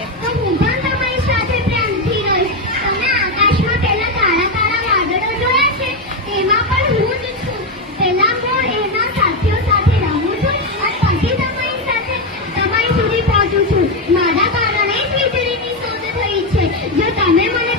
દે. તો હું પણ તમારી સાથે પ્રેમથી રહીશ. તમે આકાશમાં પેલા કાળા કાળા વાદળો જોયા છે? એમાં પણ હું જ છું. પેલા હું એના સાથીઓ સાથે રમું છું અને પછી તમારી સુધી પહોંચું છું. મારા કારણે જ વીજળીની શોધ થઈ છે. જો તમે મને